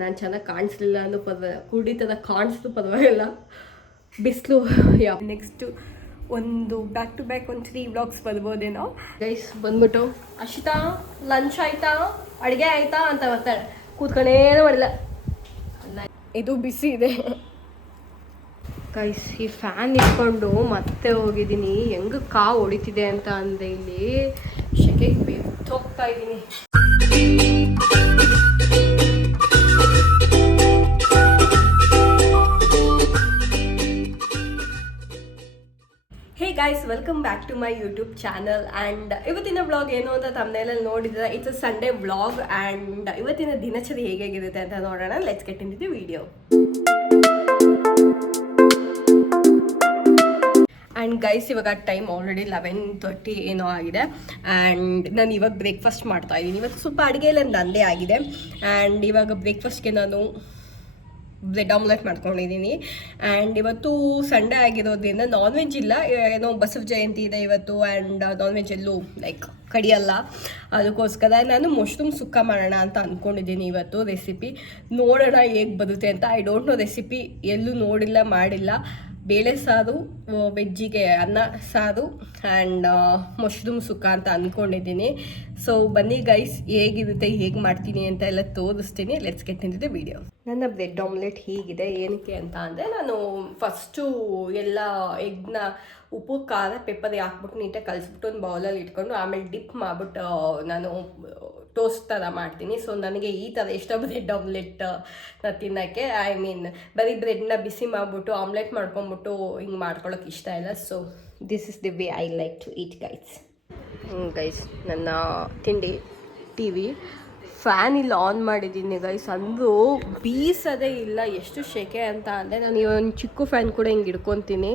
ನಾನು ಚೆನ್ನಾಗಿ ಕಾಣಿಸ್ಲಿಲ್ಲ ಅನ್ನೋ ಪರವಾಗಿಲ್ಲ, ಕುಡಿತದ ಕಾಣಿಸ್ತು ಪರವಾಗಿಲ್ಲ. ಬಿಸಿಲು ನೆಕ್ಸ್ಟು ಒಂದು ಬ್ಯಾಕ್ ಟು ಬ್ಯಾಕ್ ಒಂದು 3 ವ್ಲಾಗ್ಸ್ ಬರ್ಬೋದೇನೋ. ಗೈಸ್ ಬಂದ್ಬಿಟ್ಟು ಅಶಿತಾ ಲಂಚ್ ಆಯ್ತಾ, ಅಡುಗೆ ಆಯ್ತಾ ಅಂತ ಬರ್ತಾಳೆ. ಕೂತ್ಕೊಂಡೇನೂ ಮಾಡಿಲ್ಲ, ಇದು ಬಿಸಿ ಇದೆ. ಗೈಸ್ ಈ ಫ್ಯಾನ್ ಇಟ್ಕೊಂಡು ಮತ್ತೆ ಹೋಗಿದ್ದೀನಿ. ಹೆಂಗೆ ಕಾವು ಹೊಡಿತಿದೆ ಅಂತ ಅಂದರೆ ಇಲ್ಲಿ ಶೆಕೆಗೆ ಬೆತ್ತೋಗ್ತಾ ಇದ್ದೀನಿ. Hey guys, welcome back to my YouTube channel. And ಇವತ್ತಿನ ವ್ಲಾಗ್ ಏನು ಅಂತ ತಮ್ಮನೇಲಲ್ಲಿ ನೋಡಿದ್ರೆ it's a Sunday vlog. And ಇವತ್ತಿನ ದಿನಚರಿ ಹೇಗಿರುತ್ತೆ ಅಂತ ನೋಡೋಣ. Let's get in the video. And guys ಇವಾಗ ಟೈಮ್ ಆಲ್ರೆಡಿ 11:30 ಏನೋ ಆಗಿದೆ. ಆ್ಯಂಡ್ ನಾನು ಇವಾಗ ಬ್ರೇಕ್ಫಾಸ್ಟ್ ಮಾಡ್ತಾಯಿದ್ದೀನಿ. ಇವತ್ತು ಸ್ವಲ್ಪ ಅಡುಗೆ ಎಲ್ಲ ನಂದೇ ಆಗಿದೆ. ಆ್ಯಂಡ್ ಇವಾಗ ಬ್ರೇಕ್ಫಾಸ್ಟ್ಗೆ ನಾನು ಬ್ರೆಡ್ ಆಮ್ಲೆಟ್ ಮಾಡ್ಕೊಂಡಿದ್ದೀನಿ. ಆ್ಯಂಡ್ ಇವತ್ತು ಸಂಡೇ ಆಗಿರೋದ್ರಿಂದ ನಾನ್ ವೆಜ್ ಇಲ್ಲ, ಏನೋ ಬಸವ ಜಯಂತಿ ಇದೆ ಇವತ್ತು. ಆ್ಯಂಡ್ ನಾನ್ ವೆಜ್ ಎಲ್ಲೂ ಲೈಕ್ ಕಡಿಯಲ್ಲ. ಅದಕ್ಕೋಸ್ಕರ ನಾನು ಮಶ್ರೂಮ್ ಸುಕ್ಕ ಮಾಡೋಣ ಅಂತ ಅಂದ್ಕೊಂಡಿದ್ದೀನಿ. ಇವತ್ತು ರೆಸಿಪಿ ನೋಡೋಣ ಹೇಗೆ ಬರುತ್ತೆ ಅಂತ. ಐ ಡೋಂಟ್ ನೋ ರೆಸಿಪಿ, ಎಲ್ಲೂ ನೋಡಿಲ್ಲ, ಮಾಡಿಲ್ಲ. ಬೇಳೆ ಸಾರು, ವೆಜ್ಜಿಗೆ ಅನ್ನ ಸಾರು ಆ್ಯಂಡ್ ಮಶ್ರೂಮ್ ಸುಕ್ಕ ಅಂತ ಅಂದ್ಕೊಂಡಿದ್ದೀನಿ. ಸೊ ಬನ್ನಿ ಗೈಸ್, ಹೇಗಿರುತ್ತೆ, ಹೇಗೆ ಮಾಡ್ತೀನಿ ಅಂತ ಎಲ್ಲ ತೋರಿಸ್ತೀನಿ. Let's get in the video. ನನ್ನ ಬ್ರೆಡ್ ಆಮ್ಲೆಟ್ ಹೀಗಿದೆ. ಏನಕ್ಕೆ ಅಂತ ಅಂದರೆ, ನಾನು ಫಸ್ಟು ಎಲ್ಲ ಎಗ್ನ ಉಪ್ಪು ಖಾರ ಪೆಪ್ಪರ್ ಹಾಕ್ಬಿಟ್ಟು ನೀಟಾಗಿ ಕಲಿಸ್ಬಿಟ್ಟು ಒಂದು ಬೌಲಲ್ಲಿ ಇಟ್ಕೊಂಡು ಆಮೇಲೆ ಡಿಪ್ ಮಾಡಿಬಿಟ್ಟು ನಾನು ಟೋಸ್ಟ್ ಥರ ಮಾಡ್ತೀನಿ. ಸೊ ನನಗೆ ಈ ಥರ ಇಷ್ಟ ಬ್ರೆಡ್ ಆಮ್ಲೆಟ್ನ ತಿನ್ನೋಕ್ಕೆ. ಐ ಮೀನ್ ಬರೀ ಬ್ರೆಡ್ನ ಬಿಸಿ ಮಾಡಿಬಿಟ್ಟು ಆಮ್ಲೆಟ್ ಮಾಡ್ಕೊಂಬಿಟ್ಟು ಹಿಂಗೆ ಮಾಡ್ಕೊಳ್ಳೋಕೆ ಇಷ್ಟ ಇಲ್ಲ. So this is the way I like to eat guys. Guys ನನ್ನ ತಿಂಡಿ ಟಿ ವಿ ಫ್ಯಾನ್ ಇಲ್ಲಿ ಆನ್ ಮಾಡಿದ್ದೀನಿ ಗೈಸ್. ಅಂದರೂ ಬೀಸೋದೇ ಇಲ್ಲ, ಎಷ್ಟು ಶೆಕೆ ಅಂತ ಅಂದರೆ ನಾನು ಈ ಒಂದು ಚಿಕ್ಕ ಫ್ಯಾನ್ ಕೂಡ ಹಿಂಗೆ ಹಿಡ್ಕೊತೀನಿ.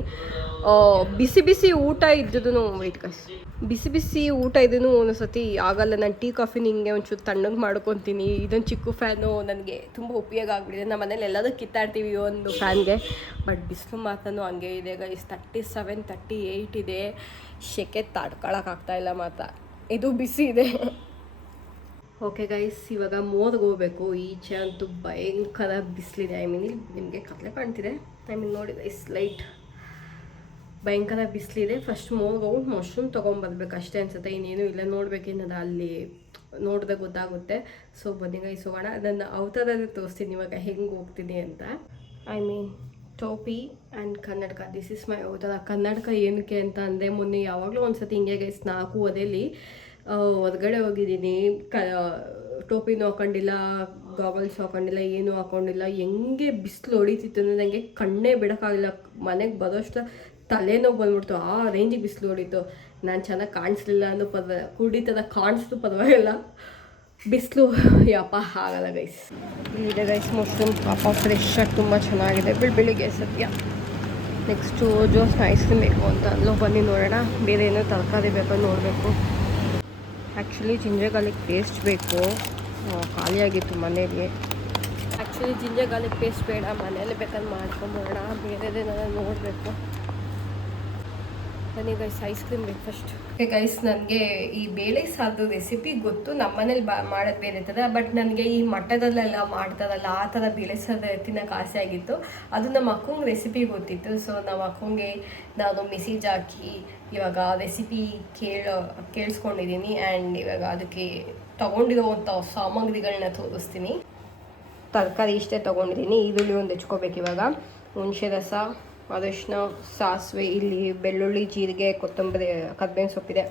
ಬಿಸಿ ಬಿಸಿ ಊಟ ಇದ್ದದೂ ವೆಯ್ಟ್ ಗೈಸ್, ಬಿಸಿ ಬಿಸಿ ಊಟ ಇದ್ದೂ ಒಂದೊಂದ್ಸತಿ ಆಗಲ್ಲ. ನಾನು ಟೀ ಕಾಫಿನ ಹಿಂಗೆ ಒಂಚೂರು ತಣ್ಣಗೆ ಮಾಡ್ಕೊತೀನಿ. ಇದೊಂದು ಚಿಕ್ಕ ಫ್ಯಾನು ನನಗೆ ತುಂಬ ಉಪಯೋಗ ಆಗಿಬಿಟ್ಟಿದೆ. ನಮ್ಮ ಮನೇಲಿ ಎಲ್ಲದೂ ಕಿತ್ತಾಡ್ತೀವಿ ಒಂದು ಫ್ಯಾನ್ಗೆ. ಬಟ್ ಬಿಸಿಲು ಮಾತ್ರನೂ ಹಂಗೆ ಇದೆ ಗೈಸ್. 37, 38 ಇದೆ. ಶೆಕೆ ತಡ್ಕೊಳಕ್ಕಾಗ್ತಾಯಿಲ್ಲ ಮಾತ್ರ. ಇದು ಬಿಸಿ ಇದೆ. ಓಕೆ ಗೈಸ್, ಇವಾಗ ಮೋರ್ಗೆ ಹೋಗ್ಬೇಕು. ಈಚೆ ಅಂತೂ ಭಯಂಕರ ಬಿಸಿಲಿದೆ. ಐ ಮೀನ್ ನಿಮಗೆ ಕತ್ಲೆ ಕಾಣ್ತಿದೆ. ಐ ಮೀನ್ ನೋಡಿ ಗೈಸ್, ಲೈಟ್ ಭಯಂಕರ ಬಿಸಿಲಿದೆ. ಫಸ್ಟ್ ಮೋರ್ಗೆ ಹೋಗ್ಬಿಟ್ಟು ಮಶ್ರೂಮ್ ತೊಗೊಂಬರ್ಬೇಕು ಅಷ್ಟೇ ಅನ್ಸುತ್ತೆ. ಇನ್ನೇನು ಇಲ್ಲ, ನೋಡ್ಬೇಕೇನದ ಅಲ್ಲಿ ನೋಡಿದ್ರೆ ಗೊತ್ತಾಗುತ್ತೆ. ಸೊ ಬನ್ನಿ ಗೈಸ್ ಹೋಗೋಣ. ಅದನ್ನು ಅವತಾರದಲ್ಲಿ ತೋರಿಸ್ತೀನಿ ಇವಾಗ ಹೆಂಗೆ ಹೋಗ್ತೀನಿ ಅಂತ. ಐ ಮೀನ್ ಟೋಪಿ ಆ್ಯಂಡ್ ಕನ್ನಡಕ, ದಿಸ್ ಇಸ್ ಮೈ ಅವತಾರ. ಕನ್ನಡಕ ಏನಕ್ಕೆ ಅಂತ ಅಂದರೆ, ಮೊನ್ನೆ ಯಾವಾಗಲೂ ಒಂದ್ಸತಿ ಹಿಂಗೆ ಗೈಸ್ 4 ವರೆಯಲ್ಲಿ ಹೊರಗಡೆ ಹೋಗಿದ್ದೀನಿ. ಟೋಪಿನೂ ಹಾಕೊಂಡಿಲ್ಲ, ಗಾಗಲ್ಸ್ ಹಾಕೊಂಡಿಲ್ಲ, ಏನೂ ಹಾಕೊಂಡಿಲ್ಲ. ಹೆಂಗೆ ಬಿಸಿಲು ಹೊಡಿತಿತ್ತು ಅಂದರೆ ನನಗೆ ಕಣ್ಣೇ ಬಿಡೋಕ್ಕಾಗಿಲ್ಲ. ಮನೆಗೆ ಬರೋಷ್ಟು ತಲೆನೋವು ಬಂದ್ಬಿಡ್ತು. ಆ ರೇಂಜಿಗೆ ಬಿಸಿಲು ಹೊಡಿತು. ನಾನು ಚೆನ್ನಾಗಿ ಕಾಣಿಸ್ಲಿಲ್ಲ ಅನ್ನೋ ಕುಡಿತದ ಕಾಣಿಸ್ತು ಪರವಾಗಿಲ್ಲ. ಬಿಸಿಲು ಯಪ್ಪ ಆಗಲ್ಲ ಗೈಸ್. ಇಲ್ಲಿದೆ ಗೈಸ್ ಮಶ್ರೂಮ್ ಪಾಪ, ಫ್ರೆಶ್ ಆಗಿ ತುಂಬ ಚೆನ್ನಾಗಿದೆ. ಬೆಳಿಗ್ಗೆ ಸದ್ಯ. ನೆಕ್ಸ್ಟು ಜೋಸ್ನ ಐಸ್ ಕ್ರೀಮ್ ಬೇಕು ಅಂತ ಅಲ್ಲೋ, ಬನ್ನಿ ನೋಡೋಣ. ಬೇರೆ ಏನೋ ತರಕಾರಿ ಬೇಕೋ ನೋಡಬೇಕು. ಆ್ಯಕ್ಚುಲಿ ಜಿಂಜರ್ ಗಾರ್ಲಿಕ್ ಪೇಸ್ಟ್ ಬೇಕು, ಖಾಲಿಯಾಗಿತ್ತು ಮನೇಲಿ. ಆ್ಯಕ್ಚುಲಿ ಜಿಂಜರ್ ಗಾರ್ಲಿಕ್ ಪೇಸ್ಟ್ ಬೇಡ, ಮನೇಲಿ ಬೇಕಾದ್ರೆ ಮಾಡ್ಕೊಂಬೋಣ. ಬೇರೆದೇ ನಾನು ನೋಡಬೇಕು. ಬನ್ನಿ ಗೈಸ್, ಐಸ್ ಕ್ರೀಮ್ ಬೇಕು ಫಸ್ಟ್. ಓಕೆ ಗೈಸ್, ನನಗೆ ಈ ಬೇಳೆ ಸಾರು ರೆಸಿಪಿ ಗೊತ್ತು. ನಮ್ಮ ಮನೇಲಿ ಮಾಡೋದು ಬೇರೆ ಥರ. ಬಟ್ ನನಗೆ ಈ ಮಠದಲ್ಲೆಲ್ಲ ಮಾಡ್ತಾರಲ್ಲ ಆ ಥರ ಬೇಳೆ ಸಾರು ತಿನ್ನೋಕೆ ಆಸೆ ಆಗಿತ್ತು. ಅದು ನಮ್ಮ ಅಕ್ಕಂಗೆ ರೆಸಿಪಿ ಗೊತ್ತಿತ್ತು. ಸೊ ನಮ್ಮ ಅಕ್ಕಂಗೆ ನಾನು ಮೆಸೇಜ್ ಹಾಕಿ ಇವಾಗ ರೆಸಿಪಿ ಕೇಳಿಸ್ಕೊಂಡಿದ್ದೀನಿ. ಆ್ಯಂಡ್ ಇವಾಗ ಅದಕ್ಕೆ ತೊಗೊಂಡಿರೋವಂಥ ಸಾಮಗ್ರಿಗಳನ್ನ ತೋರಿಸ್ತೀನಿ. ತರಕಾರಿ ಇಷ್ಟೇ ತೊಗೊಂಡಿದ್ದೀನಿ. ಈರುಳ್ಳಿ ಒಂದು ಹೆಚ್ಕೋಬೇಕು ಇವಾಗ, ಹುಣಸೆ ರಸ, ಅರಿಶಿನ, ಸಾಸಿವೆ, ಇಲ್ಲಿ ಬೆಳ್ಳುಳ್ಳಿ, ಜೀರಿಗೆ, ಕೊತ್ತಂಬರಿ, ಕರ್ಬೇವಿನ ಸೊಪ್ಪಿದೆ.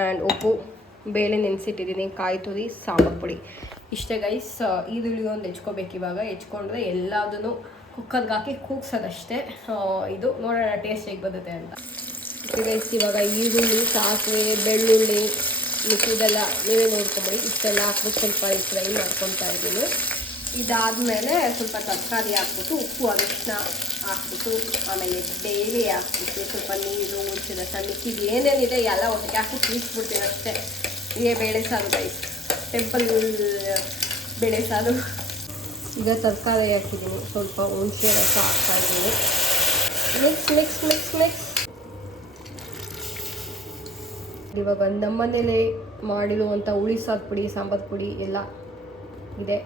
ಆ್ಯಂಡ್ ಉಪ್ಪು, ಬೇಳೆ ನೆನೆಸಿಟ್ಟಿದ್ದೀನಿ, ಕಾಯಿ ತುರಿ, ಸಾಂಬಾರು ಪುಡಿ. ಇಷ್ಟೇ ಗೈಸ್. ಈರುಳ್ಳಿ ಒಂದು ಹೆಚ್ಕೋಬೇಕು ಇವಾಗ. ಹೆಚ್ಕೊಂಡ್ರೆ ಎಲ್ಲದನ್ನು ಕುಕ್ಕರ್ಗೆ ಹಾಕಿ ಕೂಗ್ಸೋದಷ್ಟೇ. ಇದು ನೋಡೋಣ ಟೇಸ್ಟ್ ಹೇಗೆ ಬರುತ್ತೆ ಅಂತ. ಗೈಸ್ ಇವಾಗ ಈರುಳ್ಳಿ, ಸಾಸಿವೆ, ಬೆಳ್ಳುಳ್ಳಿ ಮಿಕ್ಕಿದೆಲ್ಲ ನೀವೇ ನೋಡ್ಕೊಬೇಡಿ. ಇಷ್ಟೆಲ್ಲ ಹಾಕ್ಬಿಟ್ಟು ಸ್ವಲ್ಪ ಫ್ರೈ ಮಾಡ್ಕೊತಾ ಇದ್ದೀನಿ. ಇದಾದಮೇಲೆ ಸ್ವಲ್ಪ ತರಕಾರಿ ಹಾಕ್ಬಿಟ್ಟು, ಉಪ್ಪು, ಅರಿಶಿನ ಹಾಕ್ಬಿಟ್ಟು, ಆಮೇಲೆ ಬೇಳೆ ಹಾಕ್ಬಿಟ್ಟು, ಸ್ವಲ್ಪ ನೀರು, ಹುಣಸೆ ರಸ, ಮಿಕ್ಕಿದ್ದು ಏನೇನಿದೆ ಎಲ್ಲ ಒಟ್ಟಿಗೆ ಹಾಕಿ ಪೀಸ್ಬಿಡ್ತೀನಿ ಅಷ್ಟೇ. ಹೀಗೆ ಬೇಳೆ ಸಾರು ಗೈಸ್, ಟೆಂಪಲ್ ಬೇಳೆ ಸಾರು. ಈಗ ತರಕಾರಿ ಹಾಕಿದ್ದೀನಿ, ಸ್ವಲ್ಪ ಹುಣಸೆ ರಸ ಹಾಕ್ತಾಯಿದ್ದೀನಿ. ಮಿಕ್ಸ್. ಇವಾಗ ನಮ್ಮನೇಲೆ ಮಾಡಿರುವಂಥ ಹುಳಿ ಸಾರು ಪುಡಿ, ಸಾಂಬಾರು ಪುಡಿ ಎಲ್ಲ ಇದೆ.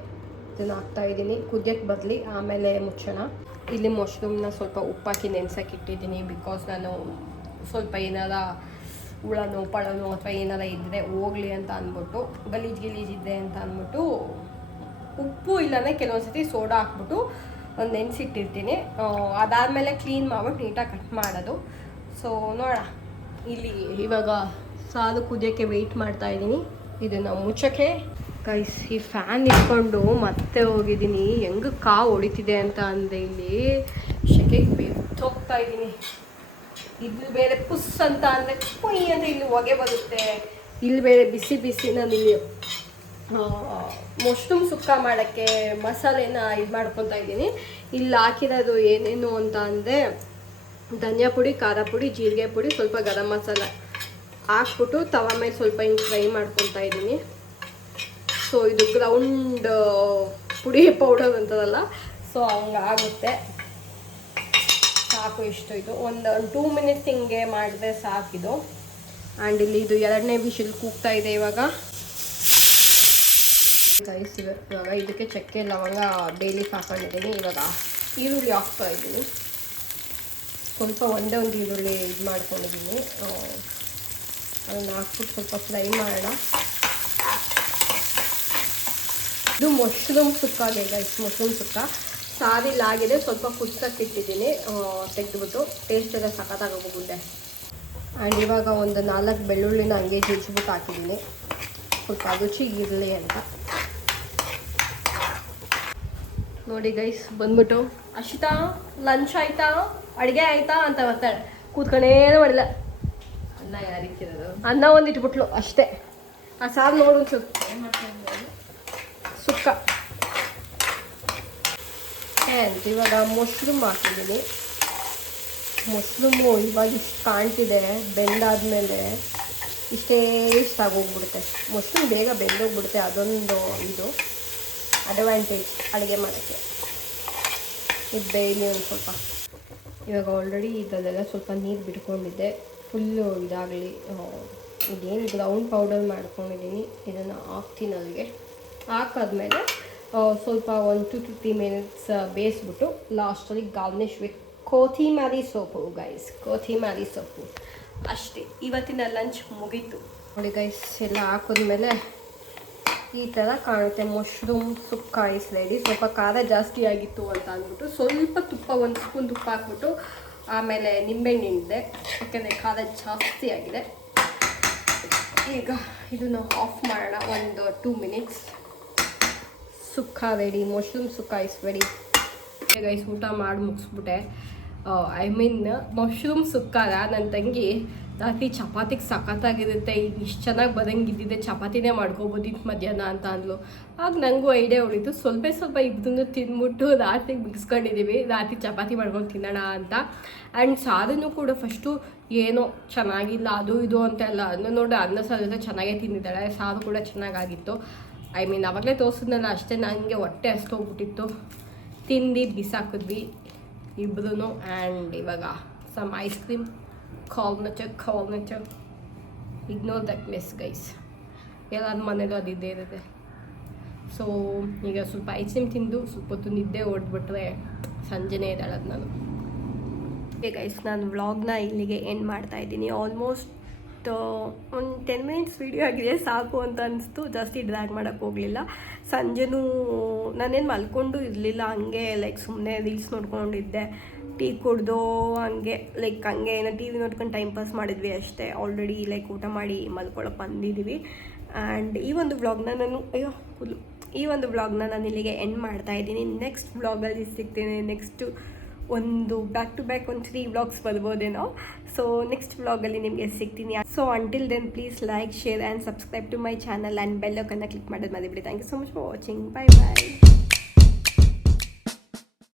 ಇದನ್ನು ಹಾಕ್ತಾಯಿದ್ದೀನಿ ಕುದಿಯಕ್ಕೆ ಬರಲಿ, ಆಮೇಲೆ ಮುಚ್ಚೋಣ. ಇಲ್ಲಿ ಮಶ್ರೂಮ್ನ ಸ್ವಲ್ಪ ಉಪ್ಪಾಕಿ ನೆನ್ಸಕ್ಕೆ ಇಟ್ಟಿದ್ದೀನಿ. ಬಿಕಾಸ್ ನಾನು ಸ್ವಲ್ಪ ಏನಾರ ಹುಳನೋ ಪಳನೋ ಅಥವಾ ಏನಾರ ಇದ್ದರೆ ಹೋಗಲಿ ಅಂತ ಅಂದ್ಬಿಟ್ಟು, ಗಲೀಜಿದೆ ಅಂತ ಅಂದ್ಬಿಟ್ಟು ಉಪ್ಪು ಇಲ್ಲಾಂದರೆ ಕೆಲವೊಂದ್ಸತಿ ಸೋಡಾ ಹಾಕ್ಬಿಟ್ಟು ನೆನೆಸಿಟ್ಟಿರ್ತೀನಿ. ಅದಾದಮೇಲೆ ಕ್ಲೀನ್ ಮಾಡ್ಬಿಟ್ಟು ನೀಟಾಗಿ ಕಟ್ ಮಾಡೋದು. ಸೊ ನೋಡೋಣ. ಇಲ್ಲಿ ಇವಾಗ ಸಾರು ಕುದಿಯೋಕ್ಕೆ ವೆಯ್ಟ್ ಮಾಡ್ತಾಯಿದ್ದೀನಿ. ಇದನ್ನು ಮುಚ್ಚೋಕ್ಕೆ ಗೈಸ್ ಈ ಫ್ಯಾನ್ ಇಟ್ಕೊಂಡು ಮತ್ತೆ ಹೋಗಿದ್ದೀನಿ. ಹೆಂಗೆ ಕಾವು ಹೊಡಿತಿದೆ ಅಂತ ಅಂದರೆ ಇಲ್ಲಿ ಶೆಕೆಗೆ ಬೆತ್ತೋಗ್ತಾ ಇದ್ದೀನಿ. ಇಲ್ಲಿ ಬೇರೆ ಪುಸ್ ಅಂತ ಅಂದರೆ ಕುಯ್ ಅಂತ ಇಲ್ಲಿ ಹೊಗೆ ಬರುತ್ತೆ. ಇಲ್ಲಿ ಬೇರೆ ಬಿಸಿ ನಾನು ಇಲ್ಲಿ ಮಶ್ರೂಮ್ ಸುಕ್ಕ ಮಾಡೋಕ್ಕೆ ಮಸಾಲೆನ ಇದು ಮಾಡ್ಕೊತಾ ಇದ್ದೀನಿ. ಇಲ್ಲಿ ಹಾಕಿರೋದು ಏನೇನು ಅಂತ ಅಂದರೆ ಧನಿಯಾ ಪುಡಿ, ಖಾರ ಪುಡಿ, ಜೀರಿಗೆ ಪುಡಿ, ಸ್ವಲ್ಪ ಗರಂ ಮಸಾಲ ಹಾಕ್ಬಿಟ್ಟು ತವ ಮೇಲೆ ಸ್ವಲ್ಪ ಹಿಂಗೆ ಫ್ರೈ ಮಾಡ್ಕೊತಾ ಇದ್ದೀನಿ. ಸೊ ಇದು ಗ್ರೌಂಡ್ ಪುಡಿ ಪೌಡರ್ ಅಂತದಲ್ಲ, ಸೊ ಹಂಗಾಗುತ್ತೆ. ಸಾಕು ಇಷ್ಟು. ಇದು ಒಂದು 2 ಮಿನಿಟ್ಸ್ ಹಿಂಗೆ ಮಾಡಿದ್ರೆ ಸಾಕಿದು. ಆ್ಯಂಡ್ ಇಲ್ಲಿ ಇದು 2ನೇ ವಿಷಲ್ ಕೂಗ್ತಾ ಇದೆ ಇವಾಗ. ಇವಾಗ ಇದಕ್ಕೆ ಚಕ್ಕೆ ಲವಂಗ ಡೈಲಿ ಹಾಕೊಂಡಿದ್ದೀನಿ. ಇವಾಗ ಈರುಳ್ಳಿ ಹಾಕ್ತಾ ಇದ್ದೀನಿ. ಸ್ವಲ್ಪ ಒಂದೇ ಒಂದು ಈರುಳ್ಳಿ ಇದು ಮಾಡ್ಕೊಂಡಿದ್ದೀನಿ. ಅದನ್ನು ಹಾಕ್ಬಿಟ್ಟು ಸ್ವಲ್ಪ ಫ್ರೈ ಮಾಡೋಣ. ಇದು ಮಶ್ರೂಮ್ ಸುಕ್ಕಾಗೆ ಗೈಸ್, ಮಶ್ರೂಮ್ ಸುಕ್ಕ ಸಾರಿಲ್ಲಾಗಿದೆ. ಸ್ವಲ್ಪ ಕುದಿಸಕ್ಕೆ ಇಟ್ಟಿದ್ದೀನಿ, ತೆಗೆದುಬಿಟ್ಟು ಟೇಸ್ಟ್ ಎಲ್ಲ ಸಖತ್ತಾಗೋಗುತ್ತೆ. ಆ್ಯಂಡ್ ಇವಾಗ ಒಂದು 4 ಬೆಳ್ಳುಳ್ಳಿನ ಹಂಗೆ ಜಜ್ಜಿಬಿಟ್ಟು ಹಾಕಿದ್ದೀನಿ, ಸ್ವಲ್ಪ ರುಚಿ ಇರಲಿ ಅಂತ. ನೋಡಿ ಗೈಸ್ ಬಂದ್ಬಿಟ್ಟು ಅಶ್ವಿತಾ ಲಂಚ್ ಆಯ್ತಾ, ಅಡುಗೆ ಆಯ್ತಾ ಅಂತ ಬರ್ತಾಳೆ. ಕೂತ್ಕೊಂಡೇನು ಮಾಡಿಲ್ಲ. ಅನ್ನ ಯಾರಿಕ್ಕಿರೋದು? ಅನ್ನ ಒಂದು ಇಟ್ಬಿಟ್ಲು ಅಷ್ಟೇ. ಆ ಸಾರು ನೋಡು ಸುಕ್ಕ ಅಂತ. ಇವಾಗ ಮಶ್ರೂಮ್ ಹಾಕಿದ್ದೀನಿ. ಮಶ್ರೂಮು ಇವಾಗ ಇಷ್ಟು ಕಾಣ್ತಿದೆ, ಬೆಂದಾದ್ಮೇಲೆ ಇಷ್ಟೇ ಇಷ್ಟ ಆಗೋಗ್ಬಿಡುತ್ತೆ. ಮಶ್ರೂಮ್ ಬೇಗ ಬೆಂದೋಗ್ಬಿಡುತ್ತೆ. ಅದೊಂದು ಇದು ಅಡ್ವಾಂಟೇಜ್ ಅಡುಗೆ ಮಾಡೋಕ್ಕೆ. ಇದು ಬೇಯಲಿ ಒಂದು ಸ್ವಲ್ಪ. ಇವಾಗ ಆಲ್ರೆಡಿ ಇದರಲ್ಲೆಲ್ಲ ಸ್ವಲ್ಪ ನೀರು ಬಿಟ್ಕೊಂಡಿದ್ದೆ, ಫುಲ್ಲು ಇದಾಗಲಿ. ಇದೇನು ಗ್ರೌಂಡ್ ಪೌಡರ್ ಮಾಡ್ಕೊಂಡಿದ್ದೀನಿ, ಇದನ್ನು ಹಾಕ್ತೀನಿ ಅಲ್ಲಿಗೆ. ಹಾಕಾದ್ಮೇಲೆ ಸ್ವಲ್ಪ 1 to 3 ಮಿನಿಟ್ಸ್ ಬೇಯಿಸ್ಬಿಟ್ಟು ಲಾಸ್ಟಲ್ಲಿ ಗಾರ್ನಿಷ್ ವಿತ್ ಕೊತ್ತಿಮರಿ ಸೊಪ್ಪು ಗೈಸ್, ಕೊತ್ತಿಮರಿ ಸೊಪ್ಪು. ಅಷ್ಟೇ, ಇವತ್ತಿನ ಲಂಚ್ ಮುಗೀತು. ನೋಡಿ ಗೈಸ್, ಎಲ್ಲ ಹಾಕಿದ್ಮೇಲೆ ಈ ಥರ ಕಾಣುತ್ತೆ. Mushroom sukka is ready. ಸ್ವಲ್ಪ ಖಾರ ಜಾಸ್ತಿ ಆಗಿತ್ತು ಅಂತ ಅಂದ್ಬಿಟ್ಟು ಸ್ವಲ್ಪ ತುಪ್ಪ, 1 ಸ್ಪೂನ್ ತುಪ್ಪ ಹಾಕ್ಬಿಟ್ಟು ಆಮೇಲೆ ನಿಂಬೆಹಣ್ಣು ಹಿಂಡಿದೆ, ಯಾಕೆಂದರೆ ಖಾರ ಜಾಸ್ತಿ ಆಗಿದೆ. ಈಗ ಇದನ್ನು ಆಫ್ ಮಾಡೋಣ. ಒಂದು 2 minutes. Sukka ready, mushroom sukka is ready. Guys ಊಟ ಮಾಡಿ ಮುಗಿಸ್ಬಿಟ್ಟೆ. ಮಶ್ರೂಮ್ ಸುಕ್ಕಾರ ನನ್ನ ತಂಗಿ ರಾತ್ರಿ ಚಪಾತಿಗೆ ಸಖತ್ತಾಗಿರುತ್ತೆ, ಈಗ ಇಷ್ಟು ಚೆನ್ನಾಗಿ ಬರಂಗಿದ್ದಿದೆ ಚಪಾತಿನೇ ಮಾಡ್ಕೊಬೋದಿತ್ತು ಮಧ್ಯಾಹ್ನ ಅಂತ ಅಂದ್ಲು. ಆಗ ನನಗೂ ಐಡಿಯಾ ಉಳಿತು, ಸ್ವಲ್ಪ ಇಬ್ಬರನ್ನು ತಿಂದ್ಬಿಟ್ಟು ರಾತ್ರಿಗೆ ಮುಗಿಸ್ಕೊಂಡಿದ್ದೀವಿ, ರಾತ್ರಿ ಚಪಾತಿ ಮಾಡ್ಕೊಂಡು ತಿನ್ನೋಣ ಅಂತ. ಆ್ಯಂಡ್ ಸಾರನ್ನು ಕೂಡ ಫಸ್ಟು ಏನೋ ಚೆನ್ನಾಗಿಲ್ಲ ಅದು ಇದು ಅಂತೆಲ್ಲ ನೋಡಿ ಅನ್ನ ಸಾರು ಚೆನ್ನಾಗೇ ತಿಂದಿದ್ದಾಳೆ. ಸಾರು ಕೂಡ ಚೆನ್ನಾಗಾಗಿತ್ತು. ಆವಾಗಲೇ ತೋರಿಸಿದ್ನಲ್ಲ ಅಷ್ಟೇ, ನನಗೆ ಹೊಟ್ಟೆ ಹಸ್ಕೋಗ್ಬಿಟ್ಟಿತ್ತು. ತಿಂದು ಬಿಸಾಕಿದ್ವಿ ಇಬ್ಬರೂ. ಆ್ಯಂಡ್ ಇವಾಗ ಸಮ್ ಐಸ್ ಕ್ರೀಮ್, ಕಾರ್ನೆಚರ್ ಇಗ್ನೋರ್ ದಟ್ ಮಿಸ್ ಗೈಸ್, ಎಲ್ಲರ ಮನೇಲೂ ಅದಿದ್ದೇ ಇರುತ್ತೆ. ಸೊ ಈಗ ಸ್ವಲ್ಪ ಐಸ್ ಕ್ರೀಮ್ ತಿಂದು ಸ್ವಲ್ಪ ಹೊತ್ತು ನಿದ್ದೆ ಓಡ್ಬಿಟ್ರೆ ಸಂಜೆನೇ ಇದ್ದಾಳದು ನಾನು. ಓಕೆ ಗೈಸ್, ನಾನು ವ್ಲಾಗ್ನ ಇಲ್ಲಿಗೆ ಎಂಡ್ ಮಾಡ್ತಾಯಿದ್ದೀನಿ. ಆಲ್ಮೋಸ್ಟ್ ಒಂದು 10 ಮಿನಿಟ್ಸ್ ವೀಡಿಯೋ ಆಗಿದೆ, ಸಾಕು ಅಂತ ಅನಿಸ್ತು. ಜಾಸ್ತಿ ಡ್ರ್ಯಾಗ್ ಮಾಡೋಕ್ಕೆ ಹೋಗಲಿಲ್ಲ. ಸಂಜೆನೂ ನಾನೇನು ಮಲ್ಕೊಂಡು ಇರಲಿಲ್ಲ, ಹಂಗೆ ಲೈಕ್ ಸುಮ್ಮನೆ ರೀಲ್ಸ್ ನೋಡ್ಕೊಂಡಿದ್ದೆ, ಟೀ ಕುಡ್ದು ಹಂಗೆ ಏನೋ ಟಿ ವಿ ನೋಡ್ಕೊಂಡು ಟೈಮ್ ಪಾಸ್ ಮಾಡಿದ್ವಿ ಅಷ್ಟೇ. ಆಲ್ರೆಡಿ ಊಟ ಮಾಡಿ ಮಲ್ಕೊಳಕ್ಕೆ ಬಂದಿದ್ದೀವಿ. ಆ್ಯಂಡ್ ಈ ಒಂದು ವ್ಲಾಗ್ನ ನಾನು ಇಲ್ಲಿಗೆ ಎಂಡ್ ಮಾಡ್ತಾಯಿದ್ದೀನಿ. ನೆಕ್ಸ್ಟ್ ವ್ಲಾಗಲ್ಲಿ ಸಿಗ್ತೀನಿ. ನೆಕ್ಸ್ಟು ಒಂದು ಬ್ಯಾಕ್ ಟು ಬ್ಯಾಕ್ 3 ವ್ಲಾಗ್ಸ್ ಬರ್ಬೋದೇನೋ. ಸೊ ನೆಕ್ಸ್ಟ್ ವ್ಲಾಗಲ್ಲಿ ನಿಮಗೆ ಸಿಗ್ತೀನಿ. So until then please like, share and subscribe to my channel and bell ಐಕಾನ್ನ ಕ್ಲಿಕ್ ಮಾಡೋದು ಮರಿಬೇಡಿ. Thank you so much for watching. By.